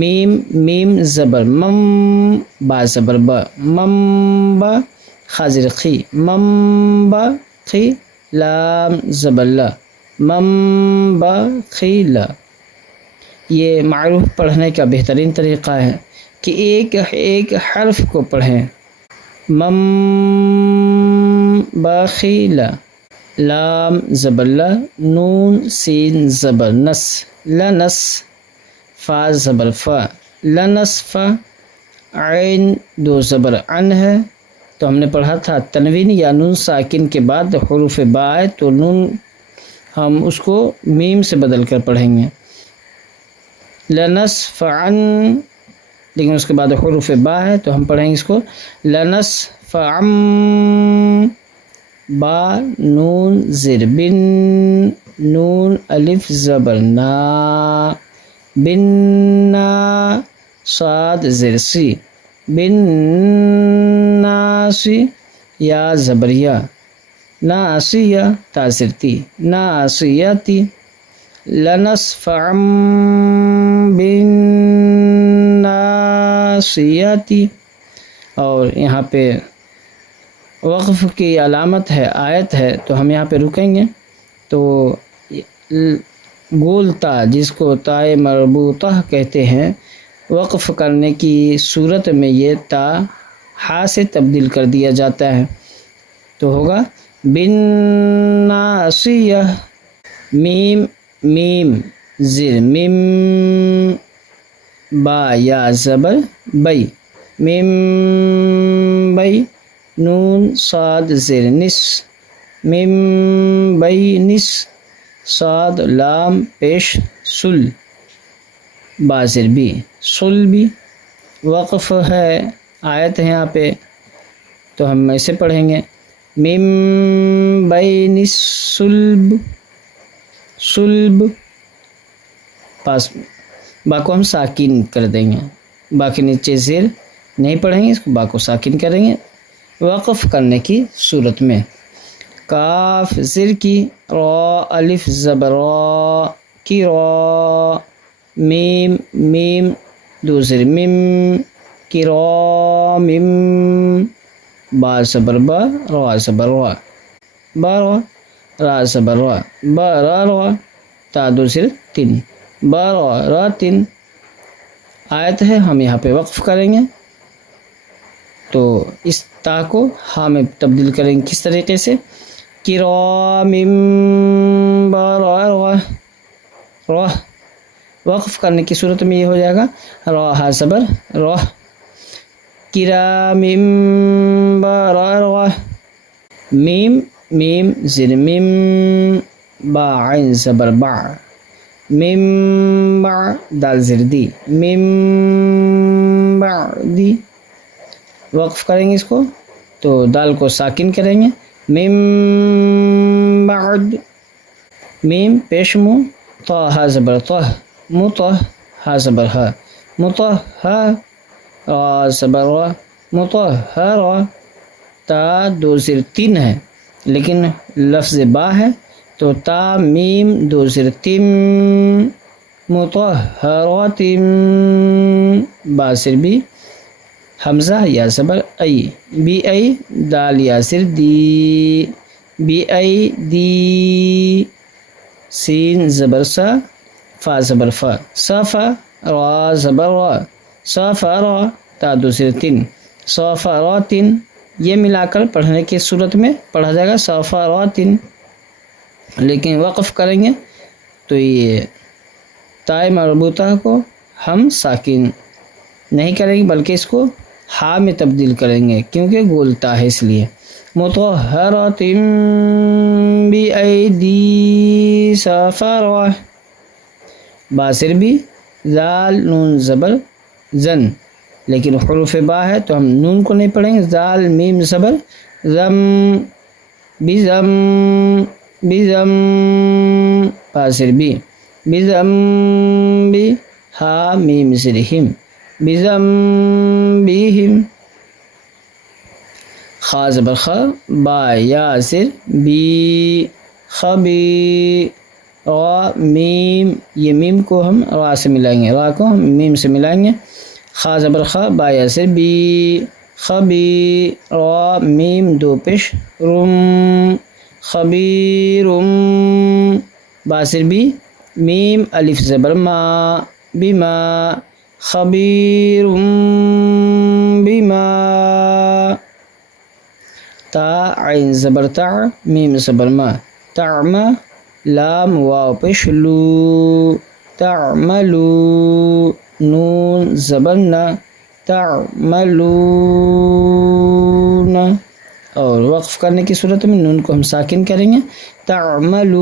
میم میم زبر مم، با زبر با، مم با، خا زیر خی، مم با خی، لام زبر لا، مم با خی لا۔ یہ معروف پڑھنے کا بہترین طریقہ ہے کہ ایک ایک حرف کو پڑھیں۔ مم باخیلا، لام زبر لا، نون سین زبر نس، لنس، فا زبر فا، لنصف، عین دو زبر عن ہے، تو ہم نے پڑھا تھا تنوین یا نون ساکن کے بعد حروف با ہے تو نون ہم اس کو میم سے بدل کر پڑھیں گے، لنصفعا، لیکن اس کے بعد حروف با ہے تو ہم پڑھیں گے اس کو لنصفعا، با نون زیر بن، نون الف زبر نا، بننا، صاد زیر سی، بنناسی، یا زبر یا، ناسیہ تا زیر تی، ناسیاتی، لنصفعا بالناسیاتی۔ اور یہاں پہ وقف کی علامت ہے، آیت ہے، تو ہم یہاں پہ رکیں گے، تو گول تا جس کو تائے مربوطہ کہتے ہیں، وقف کرنے کی صورت میں یہ تا ہا سے تبدیل کر دیا جاتا ہے، تو ہوگا بالناسیہ، میم میم زیر میم، با یا زبر بئی، میم بئی، نون صاد زیر نس، میم بئی نس، صاد لام پیش سل، با زیر بی، سل بی۔ وقف ہے، آیت ہے یہاں پہ، تو ہم ایسے پڑھیں گے میم بین الصلب، صلب، پاس با کو ہم ساکن کر دیں گے، با کے نیچے زیر نہیں پڑھیں گے، اس کو با کو ساکن کریں گے وقف کرنے کی صورت میں۔ کاف زیر کی، را الف زبر را کی را، میم میم دو زیر میم کی را میم، با زبر با، را زبر را، با را، را زبر را، با را را، تا دو زیر تین، با را را تین۔ آیت ہے، ہم یہاں پہ وقف کریں گے، تو اس تا کو ہا میں تبدیل کریں گے کس طریقے سے، کرام بررہ، رہ، وقف کرنے کی صورت میں یہ ہو جائے گا را زبر رہ، کرام بررہ، میم میم زیر میم، با عین زبر با، میم با دال زیر دی، میم بعدی، وقف کریں گے اس کو، تو دال کو ساکن کریں گے، میم بعد، میم پیش منہ، طا ہا زبر طہ، مطہ، ہا زبر ہا، مطہ ہا، را زبر را، مطہ ہا را، تا دو زیر تین ہے لیکن لفظ با ہے، تو تا میم دو زیر تیم، مطہراتم، با زیر بی، حمزہ یا زبر ای، بی ای، دال یا زیر دی، بی ای دی، سین زبر سا، فا زبر فا، صافا، را زبر را، صافا را، تا دو زیر تین، صافاراتن، یہ ملا کر پڑھنے کی صورت میں پڑھا جائے گا صافاراتن، لیکن وقف کریں گے تو یہ تائے مربوطہ کو ہم ساکن نہیں کریں گے بلکہ اس کو ہا میں تبدیل کریں گے کیونکہ گولتا ہے، اس لیے مطہرات بایدی سفرہ، باسر بھی، زال نون زبر زن، لیکن حروف با ہے تو ہم نون کو نہیں پڑھیں گے، زال میم زبر زم، بزم بزم، باسر بھی، بزم بھی، ہا میم زرہم، بزم بیہم، خا زبر خا، با یا زر بی، خبی، را میم، یہ میم کو ہم را سے ملائیں گے، را کو ہم میم سے ملائیں گے. خا زبر خا با یا سے بی، خبی، را میم دو پیش رم، خبیرم، باسر بی، میم الف زبر ما، بما، خبیرم بما. تا عین زبر تا، میم زبر ما، تعما، لام واو پیش لو، تعملو، نون زبر نا، تعملون. اور وقف کرنے کی صورت میں نون کو ہم ساکن کریں گے، تعملون.